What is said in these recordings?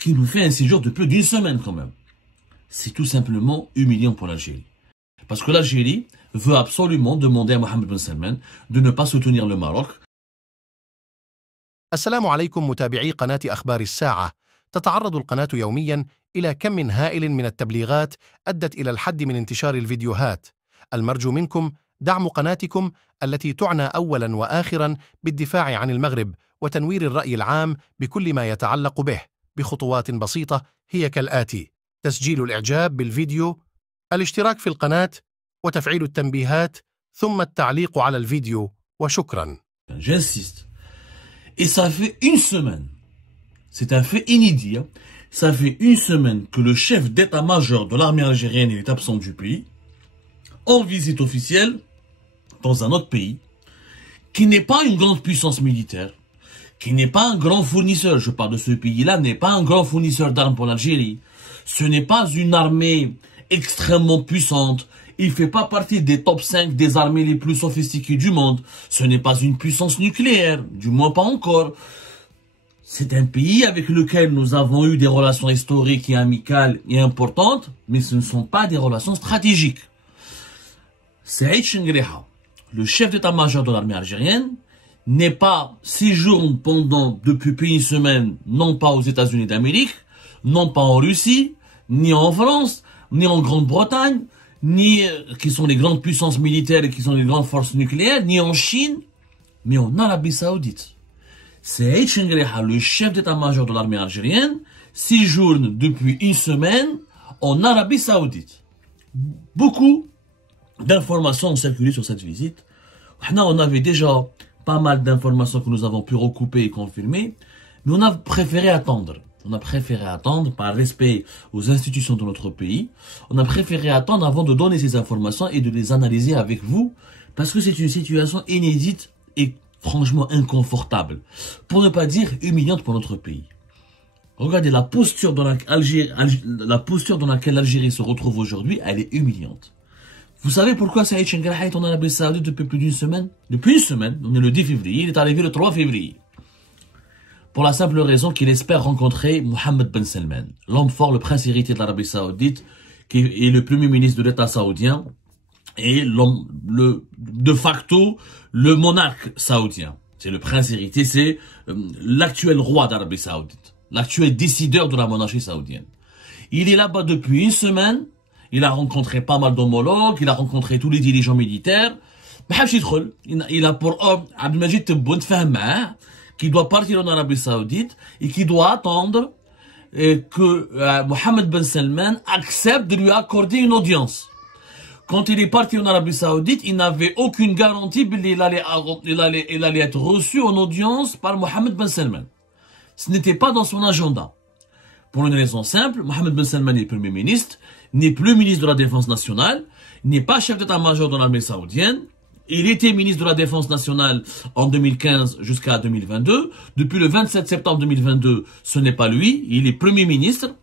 qui nous fait un séjour de plus d'une semaine quand même. C'est tout simplement humiliant pour l'Algérie. Parce que l'Algérie veut absolument demander à Mohammed Ben Salman de ne pas soutenir le Maroc. السلام عليكم متابعي قناة أخبار الساعة. تتعرض القناة يومياً إلى كم هائل من التبليغات أدت إلى الحد من انتشار الفيديوهات. المرجو منكم دعم قناتكم التي تعنى أولاً وآخراً بالدفاع عن المغرب وتنوير الرأي العام بكل ما يتعلق به بخطوات بسيطة هي كالآتي: تسجيل الإعجاب بالفيديو، الاشتراك في القناة، وتفعيل التنبيهات، ثم التعليق على الفيديو، وشكراً. J'insiste. Et ça fait une semaine. C'est un fait inédit. Ça fait une semaine que le chef d'état-major de l'armée algérienne est absent du pays, en visite officielle, dans un autre pays, qui n'est pas une grande puissance militaire, qui n'est pas un grand fournisseur, je parle de ce pays-là, n'est pas un grand fournisseur d'armes pour l'Algérie. Ce n'est pas une armée extrêmement puissante. Il ne fait pas partie des top 5 des armées les plus sophistiquées du monde. Ce n'est pas une puissance nucléaire, du moins pas encore. C'est un pays avec lequel nous avons eu des relations historiques et amicales et importantes, mais ce ne sont pas des relations stratégiques. Saïd Chengraiha, le chef d'état-major de l'armée algérienne, n'est pas séjourne depuis une semaine, non pas aux États-Unis d'Amérique, non pas en Russie, ni en France, ni en Grande-Bretagne, ni qui sont les grandes puissances militaires et qui sont les grandes forces nucléaires, ni en Chine, mais en Arabie Saoudite. Saïd Chengraiha, le chef d'état-major de l'armée algérienne, séjourne depuis une semaine en Arabie Saoudite. Beaucoup d'informations ont circulé sur cette visite. On avait déjà pas mal d'informations que nous avons pu recouper et confirmer, mais on a préféré attendre. On a préféré attendre par respect aux institutions de notre pays. On a préféré attendre avant de donner ces informations et de les analyser avec vous, parce que c'est une situation inédite et franchement inconfortable, pour ne pas dire humiliante pour notre pays. Regardez la posture dans laquelle l'Algérie se retrouve aujourd'hui, elle est humiliante. Vous savez pourquoi Saïd Chengraiha est en Arabie Saoudite depuis plus d'une semaine? Depuis une semaine, on est le 10 février, il est arrivé le 3 février. Pour la simple raison qu'il espère rencontrer Mohammed Ben Salman, l'homme fort, le prince héritier de l'Arabie Saoudite, qui est le premier ministre de l'État saoudien, et de facto, le monarque saoudien. C'est le prince héritier, c'est l'actuel roi d'Arabie Saoudite, l'actuel décideur de la monarchie saoudienne. Il est là-bas depuis une semaine, il a rencontré pas mal d'homologues, il a rencontré tous les dirigeants militaires. Il a pour homme Abdelmajid Tebboune Fahma, qui doit partir en Arabie Saoudite et qui doit attendre que Mohammed Ben Salman accepte de lui accorder une audience. Quand il est parti en Arabie Saoudite, il n'avait aucune garantie qu'il allait être reçu en audience par Mohammed Ben Salman. Ce n'était pas dans son agenda. Pour une raison simple, Mohammed Ben Salman est Premier ministre, n'est plus ministre de la Défense nationale, n'est pas chef d'état-major de l'armée saoudienne. Il était ministre de la Défense nationale en 2015 jusqu'à 2022. Depuis le 27 septembre 2022, ce n'est pas lui. Il est Premier ministre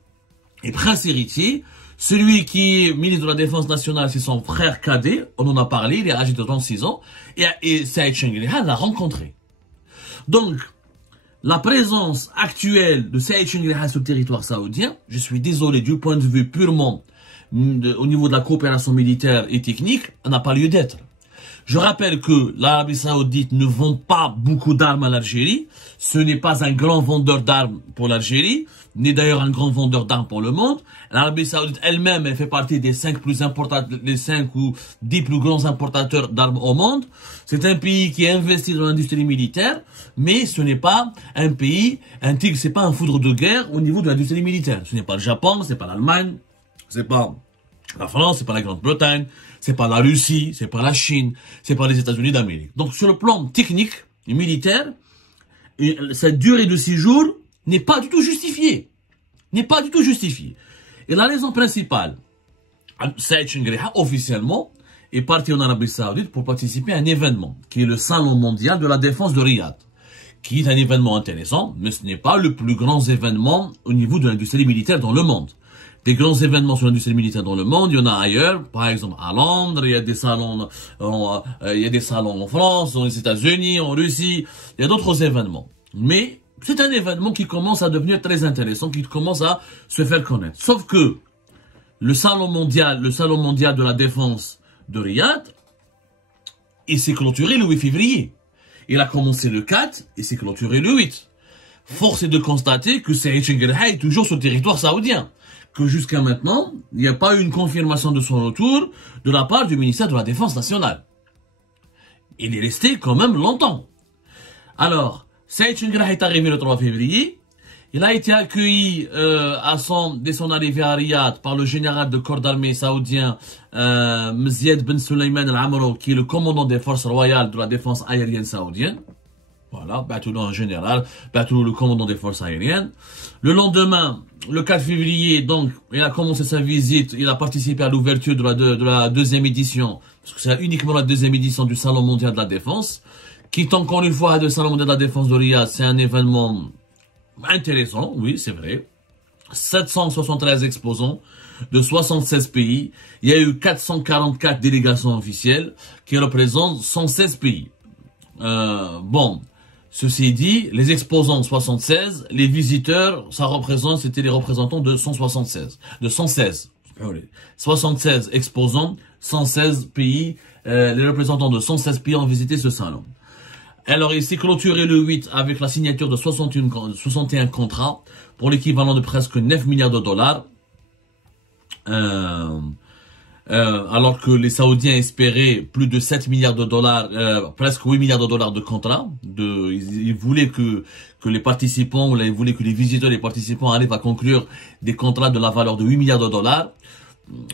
et prince héritier. Celui qui est ministre de la Défense nationale, c'est son frère cadet. On en a parlé, il est âgé de 36 ans. Et Saïd Chengraiha l'a rencontré. Donc, la présence actuelle de Saïd Chengraiha sur le territoire saoudien, je suis désolé, du point de vue purement au niveau de la coopération militaire et technique, n'a pas lieu d'être. Je rappelle que l'Arabie Saoudite ne vend pas beaucoup d'armes à l'Algérie. Ce n'est pas un grand vendeur d'armes pour l'Algérie, ni d'ailleurs un grand vendeur d'armes pour le monde. L'Arabie Saoudite elle-même, elle fait partie des 5 ou 10 plus grands importateurs d'armes au monde. C'est un pays qui est investi dans l'industrie militaire, mais ce n'est pas un pays, c'est pas un foudre de guerre au niveau de l'industrie militaire. Ce n'est pas le Japon, c'est pas l'Allemagne, c'est pas la France, c'est pas la Grande-Bretagne, c'est pas la Russie, c'est pas la Chine, c'est pas les États-Unis d'Amérique. Donc sur le plan technique et militaire, cette durée de séjour n'est pas du tout justifiée. N'est pas du tout justifiée. Et la raison principale, Saïd Chengraiha, officiellement, est parti en Arabie Saoudite pour participer à un événement, qui est le Salon mondial de la défense de Riyad, qui est un événement intéressant, mais ce n'est pas le plus grand événement au niveau de l'industrie militaire dans le monde. Des grands événements sur l'industrie militaire dans le monde, il y en a ailleurs, par exemple à Londres, il y a des salons en France, aux États-Unis, en Russie, il y a d'autres événements. Mais c'est un événement qui commence à devenir très intéressant, qui commence à se faire connaître. Sauf que le salon mondial de la défense de Riyad, il s'est clôturé le 8 février. Il a commencé le 4 et s'est clôturé le 8. Force est de constater que Saïd Chengerha est toujours sur le territoire saoudien. Que jusqu'à maintenant, il n'y a pas eu une confirmation de son retour de la part du ministère de la Défense nationale. Il est resté quand même longtemps. Alors, Saïd Chengerha est arrivé le 3 février. Il a été accueilli dès son arrivée à Riyad par le général de corps d'armée saoudien Mzied Ben Sulayman Al-Amro, qui est le commandant des forces royales de la défense aérienne saoudienne. Voilà, Batoulou en général, Batoulou le commandant des forces aériennes. Le lendemain, le 4 février, donc, il a commencé sa visite, il a participé à l'ouverture de la deuxième édition, parce que c'est uniquement la deuxième édition du Salon mondial de la défense, qui est encore une fois le Salon mondial de la défense de Riyad, c'est un événement intéressant, oui, c'est vrai. 773 exposants de 76 pays. Il y a eu 444 délégations officielles qui représentent 116 pays. Bon, ceci dit, les exposants 76, les visiteurs, c'était les représentants de 176, de 116. 76 exposants, 116 pays, les représentants de 116 pays ont visité ce salon. Alors, il s'est clôturé le 8 avec la signature de 61 contrats pour l'équivalent de presque 9 milliards de dollars. Alors que les Saoudiens espéraient plus de 7 milliards de dollars, presque 8 milliards de dollars de contrats. Ils voulaient que les participants, ils voulaient que les visiteurs, les participants arrivent à conclure des contrats de la valeur de 8 milliards de dollars.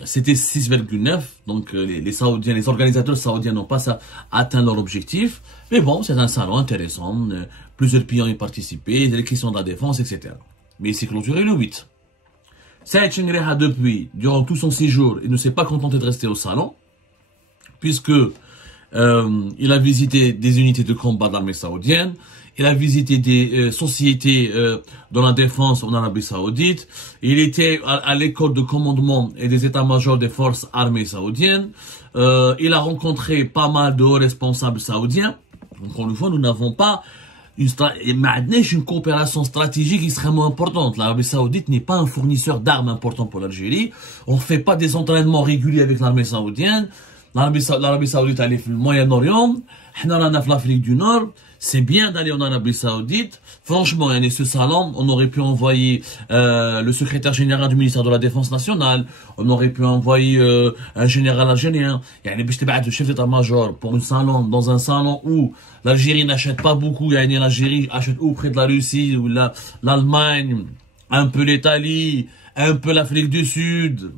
C'était 6,9, donc les Saoudiens, les organisateurs saoudiens n'ont pas atteint leur objectif. Mais bon, c'est un salon intéressant, plusieurs pays ont y participé, les questions de la défense, etc. Mais il s'est clôturé le 8. Saïd Chengerha, depuis, durant tout son séjour, il ne s'est pas contenté de rester au salon, puisque il a visité des unités de combat de l'armée saoudienne, il a visité des sociétés dans la défense en Arabie Saoudite. Il était à l'école de commandement et des états-majors des forces armées saoudiennes. Il a rencontré pas mal de hauts responsables saoudiens. Encore une fois, nous n'avons pas une coopération stratégique extrêmement importante. L'Arabie Saoudite n'est pas un fournisseur d'armes important pour l'Algérie. On ne fait pas des entraînements réguliers avec l'armée saoudienne. L'Arabie Saoudite a le Moyen-Orient. On a l'Afrique du Nord. C'est bien d'aller en Arabie Saoudite. Franchement, ce salon, on aurait pu envoyer le secrétaire général du ministère de la Défense nationale. On aurait pu envoyer un général algérien. Le chef d'état-major pour dans un salon où l'Algérie n'achète pas beaucoup. L'Algérie achète auprès de la Russie ou l'Allemagne, un peu l'Italie, un peu l'Afrique du Sud,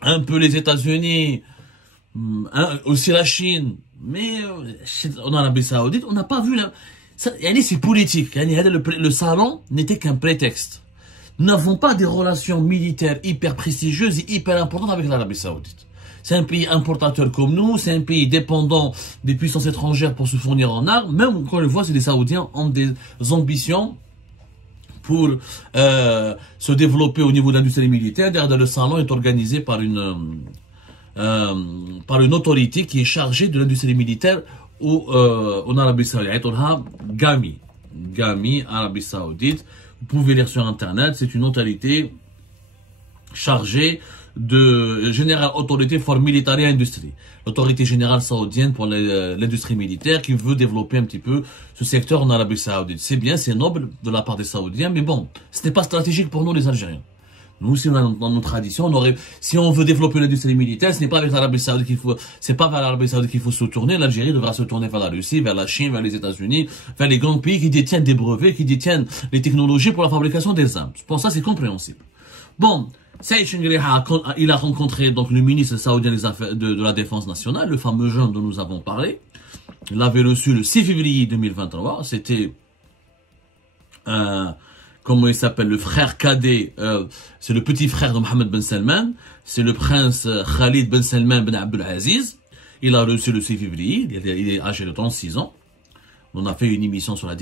un peu les États-Unis, aussi la Chine. Mais en Arabie Saoudite, on n'a pas vu c'est politique. Le salon n'était qu'un prétexte. Nous n'avons pas des relations militaires hyper prestigieuses et hyper importantes avec l'Arabie Saoudite. C'est un pays importateur comme nous, c'est un pays dépendant des puissances étrangères pour se fournir en armes. Même, encore une fois, si les Saoudiens ont des ambitions pour se développer au niveau de l'industrie militaire. Derrière, le salon est organisé par une autorité qui est chargée de l'industrie militaire en Arabie Saoudite. GAMI, Arabie Saoudite. Vous pouvez lire sur Internet. C'est une autorité chargée de General Authority for Military Industry. L'autorité générale saoudienne pour l'industrie militaire qui veut développer un petit peu ce secteur en Arabie Saoudite. C'est bien, c'est noble de la part des Saoudiens, mais bon, ce n'est pas stratégique pour nous les Algériens. Nous, si dans nos traditions, si on veut développer l'industrie militaire, ce n'est pas avec l'Arabie Saoudite c'est pas vers l'Arabie Saoudite qu'il faut se tourner. L'Algérie devra se tourner vers la Russie, vers la Chine, vers les États-Unis, vers les grands pays qui détiennent des brevets, qui détiennent les technologies pour la fabrication des armes. Pour ça, c'est compréhensible. Bon, Saïd Chengerha, il a rencontré donc le ministre saoudien de la Défense nationale, le fameux jeune dont nous avons parlé. Il l'avait reçu le 6 février 2023. C'était comment il s'appelle, le frère cadet, c'est le petit frère de Mohammed Ben Salman, c'est le prince Khalid Ben Salman Ben Abdelaziz. Il a reçu le 6 février, il est âgé de 36 ans. On a fait une émission sur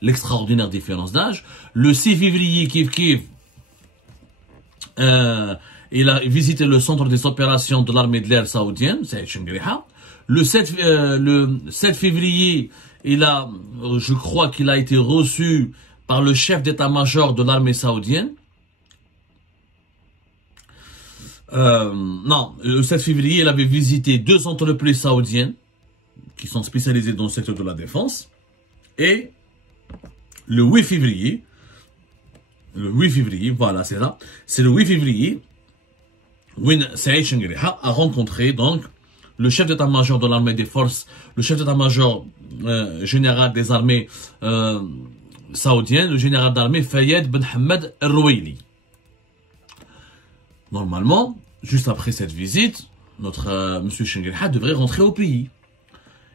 l'extraordinaire différence d'âge. Le 6 février, il a visité le centre des opérations de l'armée de l'air saoudienne, Saïd Chengerha. Le 7 février, je crois qu'il a été reçu par le chef d'état-major de l'armée saoudienne. Non, le 7 février, il avait visité 2 entreprises saoudiennes qui sont spécialisées dans le secteur de la défense. Et le 8 février, voilà, c'est là. C'est le 8 février, Saïd Chengueriha a rencontré donc le chef d'état-major de l'armée des forces, le chef d'état-major général des armées saoudiennes, le général d'armée Fayed Ben Hamad El-Rouaili. Normalement, juste après cette visite, notre monsieur Chengueriha devrait rentrer au pays.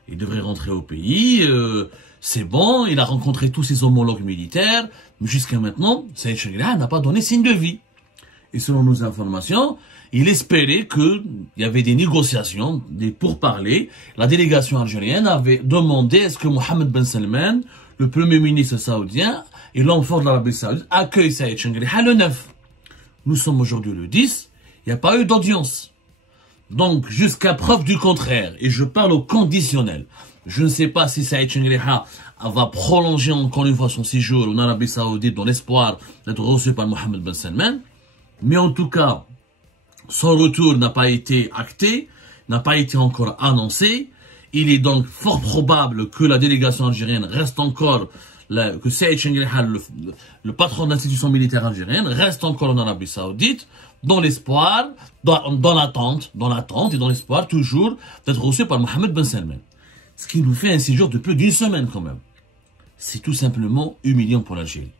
Il devrait rentrer au pays, c'est bon, il a rencontré tous ses homologues militaires, mais jusqu'à maintenant, Saïd Chengueriha n'a pas donné signe de vie. Et selon nos informations, il espérait qu'il y avait des négociations, des pourparlers. La délégation algérienne avait demandé est-ce que Mohammed Ben Salman, le premier ministre saoudien et l'homme fort de l'Arabie Saoudite, accueille Saïd Chengueriha le 9. Nous sommes aujourd'hui le 10, il n'y a pas eu d'audience. Donc, jusqu'à preuve du contraire, et je parle au conditionnel, je ne sais pas si Saïd Chengueriha va prolonger encore une fois son séjour en Arabie Saoudite dans l'espoir d'être reçu par Mohammed Ben Salman, mais en tout cas, son retour n'a pas été acté, n'a pas été encore annoncé. Il est donc fort probable que la délégation algérienne reste encore, que Saïd Chengueriha, le patron de l'institution militaire algérienne, reste encore en Arabie Saoudite, dans l'espoir, dans l'attente et dans l'espoir toujours d'être reçu par Mohammed Ben Salman. Ce qui nous fait un séjour de plus d'une semaine quand même. C'est tout simplement humiliant pour l'Algérie.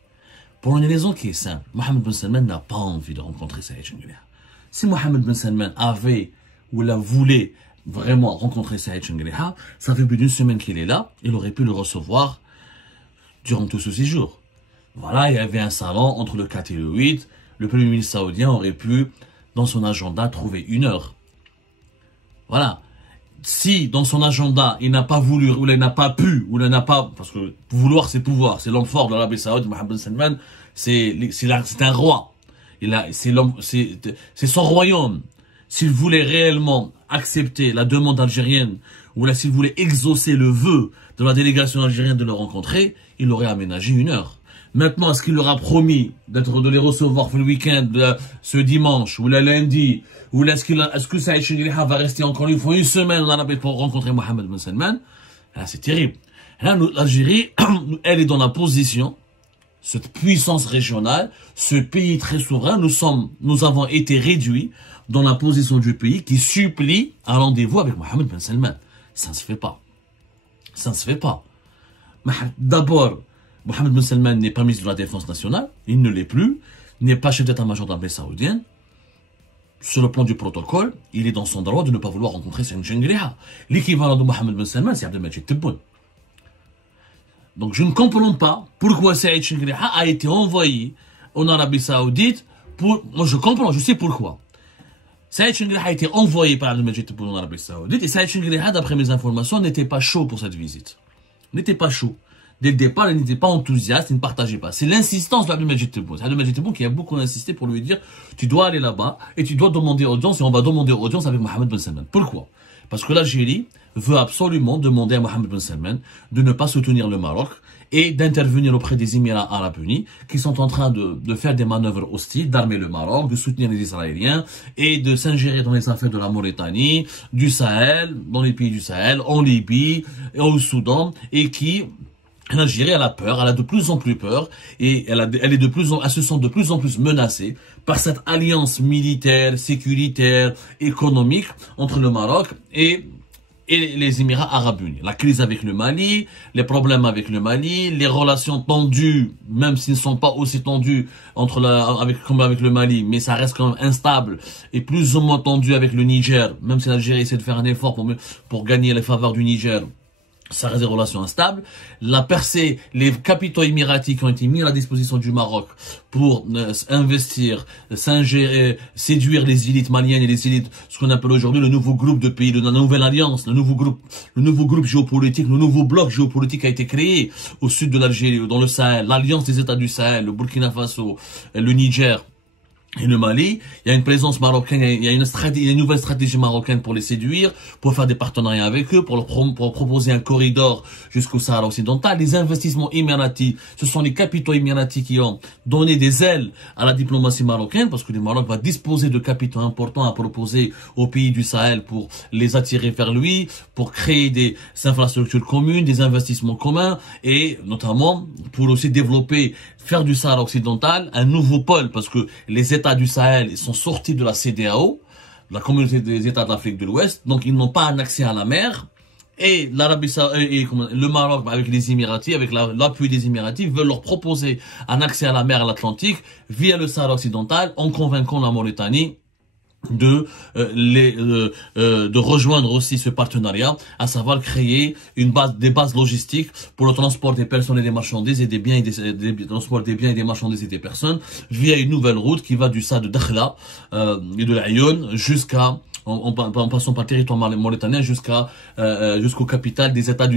Pour une raison qui est simple, Mohammed Ben Salman n'a pas envie de rencontrer Saïd Chengueriha. Si Mohammed Ben Salman avait ou la voulait vraiment rencontrer Saïd Chengueriha, ça fait plus d'une semaine qu'il est là, il aurait pu le recevoir durant tout ce séjour. Voilà, il y avait un salon entre le 4 et le 8, le premier ministre saoudien aurait pu, dans son agenda, trouver 1 heure. Voilà. Si, dans son agenda, il n'a pas voulu, ou il n'a pas pu, ou il n'a pas, parce que vouloir c'est pouvoir, c'est l'homme fort de l'Arabie Saoudite, Mohammed Ben Salman, c'est un roi. C'est son royaume. S'il voulait réellement accepter la demande algérienne, ou s'il voulait exaucer le vœu de la délégation algérienne de le rencontrer, il aurait aménagé 1 heure. Maintenant, est-ce qu'il leur a promis de les recevoir le week-end, ce dimanche, ou le lundi, ou est-ce que Saïd Chengueriha va rester encore une fois 1 semaine en Arabie pour rencontrer Mohammed Ben Salman? C'est terrible. L'Algérie, elle est dans la position, cette puissance régionale, ce pays très souverain, nous avons été réduits dans la position du pays qui supplie un rendez-vous avec Mohammed Ben Salman. Ça ne se fait pas. Ça ne se fait pas. D'abord, Mohammed Ben Salman n'est pas ministre de la Défense nationale, il ne l'est plus, il n'est pas chef d'état-major de l'armée saoudienne. Sur le plan du protocole, il est dans son droit de ne pas vouloir rencontrer Saïd Chengueriha. L'équivalent de Mohammed Ben Salman, c'est Abdelmajid Tebboune. Donc je ne comprends pas pourquoi Saïd Chengueriha a été envoyé en Arabie Saoudite pour... Moi je comprends, je sais pourquoi. Saïd Chengueriha a été envoyé par Abdelmajid Tebboune en Arabie Saoudite et Saïd Chengueriha, d'après mes informations, n'était pas chaud pour cette visite. N'était pas chaud. Dès le départ, il n'était pas enthousiaste, il ne partageait pas. C'est l'insistance d'Abdelmajid Tebboune. C'est Abdelmajid Tebboune qui a beaucoup insisté pour lui dire tu dois aller là-bas et tu dois demander audience et on va demander audience avec Mohammed Ben Salman. Pourquoi? Parce que l'Algérie veut absolument demander à Mohammed Ben Salman de ne pas soutenir le Maroc et d'intervenir auprès des Émirats Arabes Unis qui sont en train de faire des manœuvres hostiles, d'armer le Maroc, de soutenir les Israéliens et de s'ingérer dans les affaires de la Mauritanie, du Sahel, dans les pays du Sahel, en Libye et au Soudan et qui... L'Algérie, elle a peur, elle a de plus en plus peur et elle se sent de plus en plus menacée par cette alliance militaire, sécuritaire, économique entre le Maroc et les Émirats Arabes Unis. La crise avec le Mali, les problèmes avec le Mali, les relations tendues, même s'ils ne sont pas aussi tendus comme avec le Mali, mais ça reste quand même instable et plus ou moins tendu avec le Niger, même si l'Algérie essaie de faire un effort pour gagner les faveurs du Niger. Ça reste des relations instables. La percée, les capitaux émiratis qui ont été mis à la disposition du Maroc pour investir, s'ingérer, séduire les élites maliennes et les élites, ce qu'on appelle aujourd'hui le nouveau groupe de pays, la nouvelle alliance, le nouveau groupe géopolitique, le nouveau bloc géopolitique a été créé au sud de l'Algérie, dans le Sahel, l'alliance des États du Sahel, le Burkina Faso, le Niger, et le Mali, il y a une présence marocaine, il y a une nouvelle stratégie marocaine pour les séduire, pour faire des partenariats avec eux, pour proposer un corridor jusqu'au Sahara occidental. Les investissements émiratis, ce sont les capitaux émiratis qui ont donné des ailes à la diplomatie marocaine, parce que le Maroc va disposer de capitaux importants à proposer aux pays du Sahel pour les attirer vers lui, pour créer des infrastructures communes, des investissements communs, et notamment pour aussi développer, faire du Sahara occidental un nouveau pôle, parce que les États du Sahel sont sortis de la CEDEAO, la communauté des États d'Afrique de l'Ouest, donc ils n'ont pas un accès à la mer, et l'Arabie Saoudite, le Maroc avec les Émiratis, avec l'appui des Émiratis, veulent leur proposer un accès à la mer, à l'Atlantique, via le Sahara occidental, en convainquant la Mauritanie de rejoindre aussi ce partenariat, à savoir créer des bases logistiques pour le transport des personnes et des marchandises et des biens et transport des biens et des marchandises et des personnes via une nouvelle route qui va du Sahara de Dakhla et de l'Aïon jusqu'à en passant par le territoire mauritanien jusqu'aux capitales des États de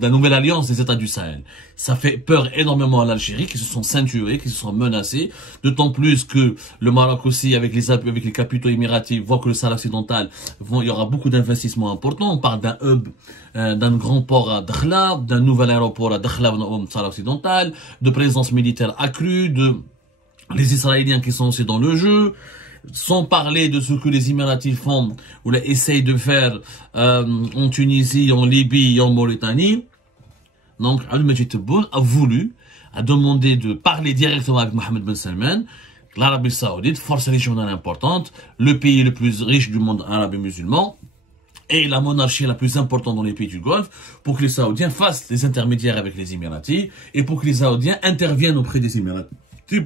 la nouvelle alliance des États du Sahel. Ça fait peur énormément à l'Algérie, qui se sont ceinturés, qui se sont menacés, d'autant plus que le Maroc aussi, avec les capitaux émiratis, voit que le Sahara occidental, il y aura beaucoup d'investissements importants. On parle d'un hub, d'un grand port à Dakhla, d'un nouvel aéroport à Dakhla au Sahara occidental, de présence militaire accrue, les Israéliens qui sont aussi dans le jeu, sans parler de ce que les Émiratis font ou essayent de faire en Tunisie, en Libye et en Mauritanie. Donc, Abdelmajid Tebboune a demandé de parler directement avec Mohammed Ben Salman, l'Arabie Saoudite, force régionale importante, le pays le plus riche du monde arabe et musulman, et la monarchie la plus importante dans les pays du Golfe, pour que les Saoudiens fassent des intermédiaires avec les Émiratis, et pour que les Saoudiens interviennent auprès des Émiratis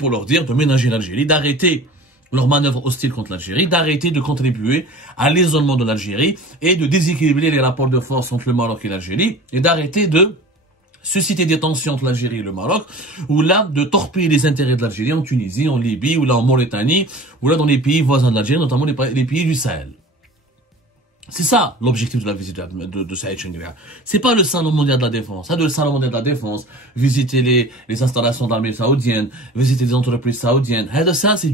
pour leur dire de ménager l'Algérie, d'arrêter leurs manœuvres hostiles contre l'Algérie, d'arrêter de contribuer à l'isolement de l'Algérie et de déséquilibrer les rapports de force entre le Maroc et l'Algérie, et d'arrêter de susciter des tensions entre l'Algérie et le Maroc, ou là, de torpiller les intérêts de l'Algérie en Tunisie, en Libye, ou là en Mauritanie, ou là dans les pays voisins de l'Algérie, notamment les pays du Sahel. C'est ça l'objectif de la visite de Saïd Chengria. C'est pas le salon mondial de la défense. Le salon mondial de la défense, visiter les installations de l'armée saoudienne, visiter des entreprises saoudiennes. Ça, c'est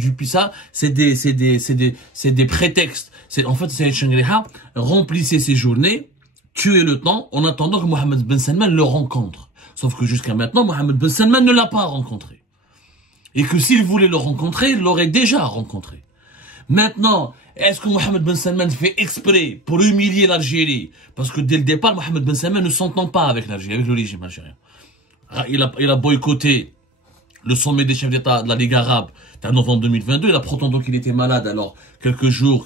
des prétextes. En fait, Saïd Chengria remplissait ses journées, tuer le temps en attendant que Mohammed Ben Salman le rencontre. Sauf que jusqu'à maintenant, Mohammed Ben Salman ne l'a pas rencontré. Et que s'il voulait le rencontrer, il l'aurait déjà rencontré. Maintenant, est-ce que Mohammed Ben Salman fait exprès pour humilier l'Algérie? Parce que dès le départ, Mohammed Ben Salman ne s'entend pas avec l'Algérie, avec le régime algérien. Il a boycotté le sommet des chefs d'État de la Ligue arabe en novembre 2022. Il a prétendu qu'il était malade. Alors, quelques jours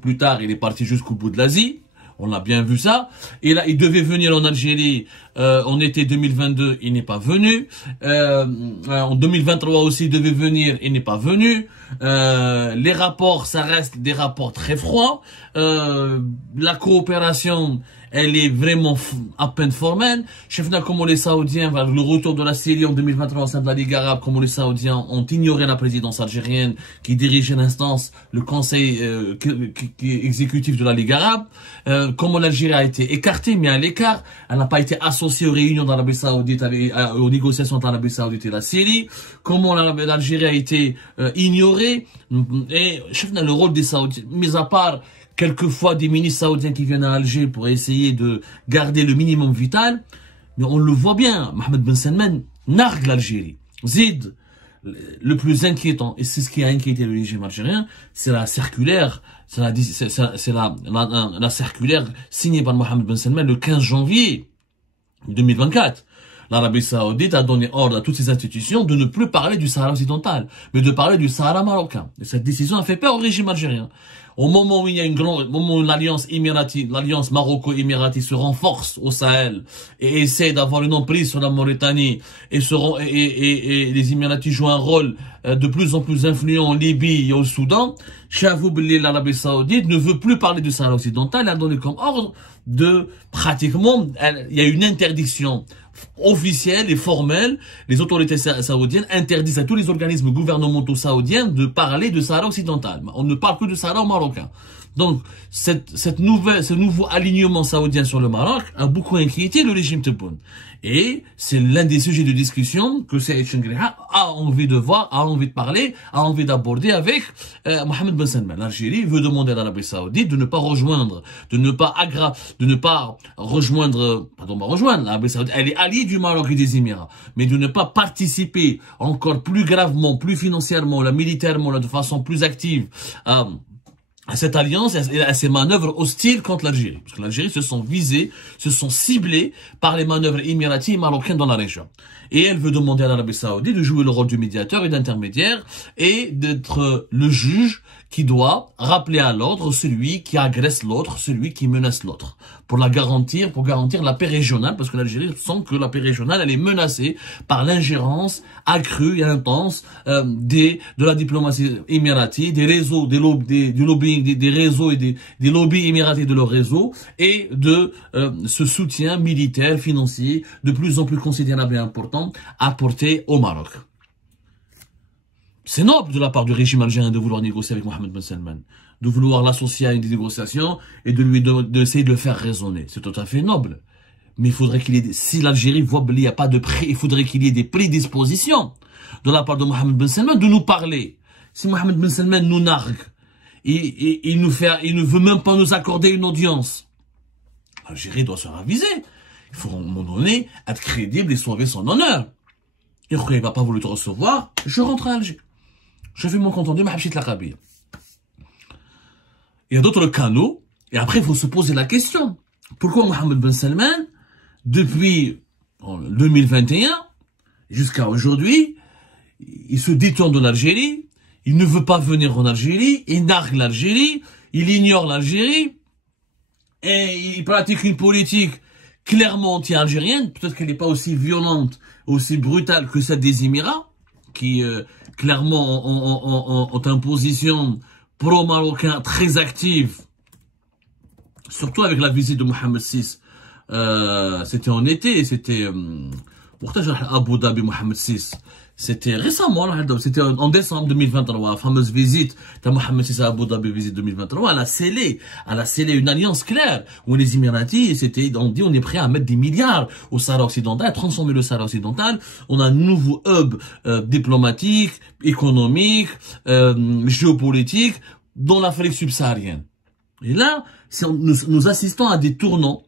plus tard, il est parti jusqu'au bout de l'Asie. On a bien vu ça. Et là, il devait venir en Algérie en été 2022, il n'est pas venu. En 2023 aussi, il devait venir, il n'est pas venu. Les rapports, ça reste des rapports très froids. La coopération, elle est vraiment à peine formelle. Chefna, comment les Saoudiens, le retour de la Syrie en 2023 au sein de la Ligue arabe, comment les Saoudiens ont ignoré la présidence algérienne qui dirigeait l'instance, le conseil exécutif de la Ligue arabe. Comment l'Algérie a été écartée, mais à l'écart. Elle n'a pas été associée aux réunions d'Arabie Saoudite, aux négociations entre l'Arabie Saoudite et la Syrie. Comment l'Algérie a été ignorée. Et chefna, le rôle des Saoudiens, mis à part quelquefois des ministres saoudiens qui viennent à Alger pour essayer de garder le minimum vital, mais on le voit bien, Mohammed Ben Salman nargue l'Algérie. Zid, le plus inquiétant, et c'est ce qui a inquiété le régime algérien, c'est la circulaire, la circulaire signée par Mohammed Ben Salman le 15 janvier 2024. L'Arabie Saoudite a donné ordre à toutes ses institutions de ne plus parler du Sahara occidental, mais de parler du Sahara marocain. Et cette décision a fait peur au régime algérien. Au moment où il y a l'alliance maroco-émirati se renforce au Sahel et essaie d'avoir une emprise sur la Mauritanie et les Émiratis jouent un rôle de plus en plus influent en Libye et au Soudan, l'Arabie Saoudite ne veut plus parler du Sahara occidental. Elle a donné comme ordre de pratiquement, il y a une interdiction officielle et formelle. Les autorités saoudiennes interdisent à tous les organismes gouvernementaux saoudiens de parler de Sahara occidental. On ne parle que de Sahara marocain. Donc, ce nouveau alignement saoudien sur le Maroc a beaucoup inquiété le régime Tebboune. Et c'est l'un des sujets de discussion que Saïd Chengriha a envie de voir, a envie de parler, a envie d'aborder avec Mohamed Ben Salman. L'Algérie veut demander à l'Arabie Saoudite de ne pas rejoindre, l'Arabie Saoudite, elle est alliée du Maroc et des Émirats, mais de ne pas participer encore plus gravement, plus financièrement, militairement, de façon plus active, à cette alliance et à ces manœuvres hostiles contre l'Algérie. Parce que l'Algérie se sont ciblés par les manœuvres émiraties et marocaines dans la région. Et elle veut demander à l'Arabie Saoudite de jouer le rôle du médiateur et d'intermédiaire et d'être le juge qui doit rappeler à l'ordre celui qui agresse l'autre, celui qui menace l'autre. Pour garantir la paix régionale, parce que l'Algérie sent que la paix régionale, elle est menacée par l'ingérence accrue et intense de la diplomatie émiratie, des réseaux, du lobbying, des réseaux et des lobbies émiratis de leur réseau, et de ce soutien militaire, financier, de plus en plus considérable et important, apporté au Maroc. C'est noble de la part du régime algérien de vouloir négocier avec Mohamed Ben Salman, de vouloir l'associer à une négociation et d'essayer de le faire raisonner. C'est tout à fait noble. Mais il faudrait qu'il y ait, si l'Algérie voit qu'il n'y a pas de prix, il faudrait qu'il y ait des prédispositions de la part de Mohamed Ben Salman de nous parler. Si Mohamed Ben Salman nous nargue, il ne veut même pas nous accorder une audience, l'Algérie doit se raviser. Il faut à un moment donné être crédible et sauver son honneur. Et il ne va pas vouloir te recevoir, je rentre à Alger. Je fais mon compte rendu, ma habchit la Kabyle. Il y a d'autres canaux, et après il faut se poser la question. Pourquoi Mohamed Ben Salman, depuis 2021, jusqu'à aujourd'hui, il se détourne de l'Algérie, il ne veut pas venir en Algérie, il nargue l'Algérie, il ignore l'Algérie, et il pratique une politique clairement anti-algérienne, peut-être qu'elle n'est pas aussi violente, aussi brutale que celle des Émirats, qui clairement ont une position pro-marocain très active, surtout avec la visite de Mohamed VI. C'était en été, c'était Abu Dhabi Mohamed VI. C'était récemment, c'était en décembre 2023, la fameuse visite de Mohamed VI à Abu Dhabi, visite 2023, elle a scellé une alliance claire, où les Émiratis, on est prêt à mettre des milliards au Sahara occidental, à transformer le Sahara occidental. On a un nouveau hub diplomatique, économique, géopolitique, dans l'Afrique subsaharienne. Et là, nous assistons à des tournants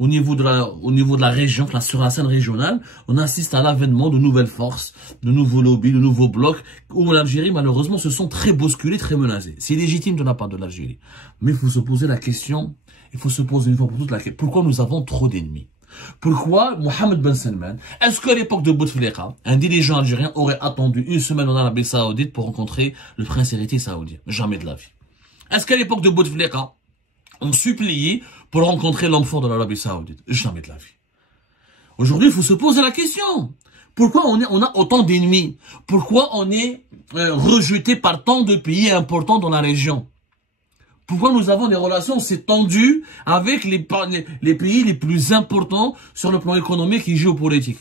au niveau de la région, sur la scène régionale. On assiste à l'avènement de nouvelles forces, de nouveaux lobbies, de nouveaux blocs, où l'Algérie, malheureusement, se sent très bousculée, très menacée. C'est légitime de la part de l'Algérie. Mais il faut se poser la question, il faut se poser une fois pour toutes la question, pourquoi nous avons trop d'ennemis? Pourquoi Mohamed Ben Salman, est-ce qu'à l'époque de Bouteflika, un dirigeant algérien aurait attendu une semaine en Arabie Saoudite pour rencontrer le prince héritier saoudien? Jamais de la vie. Est-ce qu'à l'époque de Bouteflika, on suppliait pour rencontrer l'homme fort de l'Arabie Saoudite? Jamais de la vie. Aujourd'hui, il faut se poser la question. Pourquoi on a autant d'ennemis? Pourquoi on est rejeté par tant de pays importants dans la région? Pourquoi nous avons des relations assez tendues avec les pays les plus importants sur le plan économique et géopolitique?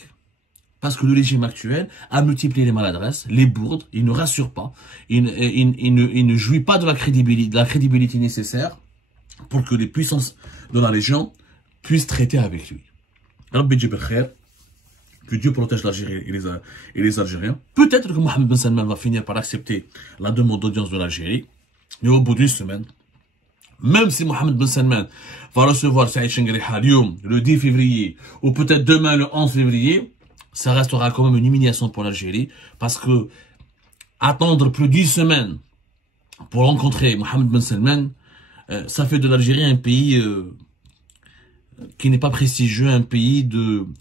Parce que le régime actuel a multiplié les maladresses, les bourdes, il ne rassure pas, il ne jouit pas de la crédibilité nécessaire pour que les puissances de la région puissent traiter avec lui. Rabbi Djibel Khair, que Dieu protège l'Algérie et les Algériens. Peut-être que Mohamed Ben Salman va finir par accepter la demande d'audience de l'Algérie, mais au bout d'une semaine, même si Mohamed Ben Salman va recevoir Saïd Chengriha le 10 février, ou peut-être demain le 11 février, ça restera quand même une humiliation pour l'Algérie, parce que attendre plus d'1 semaine pour rencontrer Mohamed Ben Salman, ça fait de l'Algérie un pays qui n'est pas prestigieux, un pays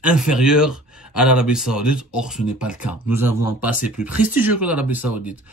inférieur à l'Arabie Saoudite. Or, ce n'est pas le cas. Nous avons un passé plus prestigieux que l'Arabie Saoudite.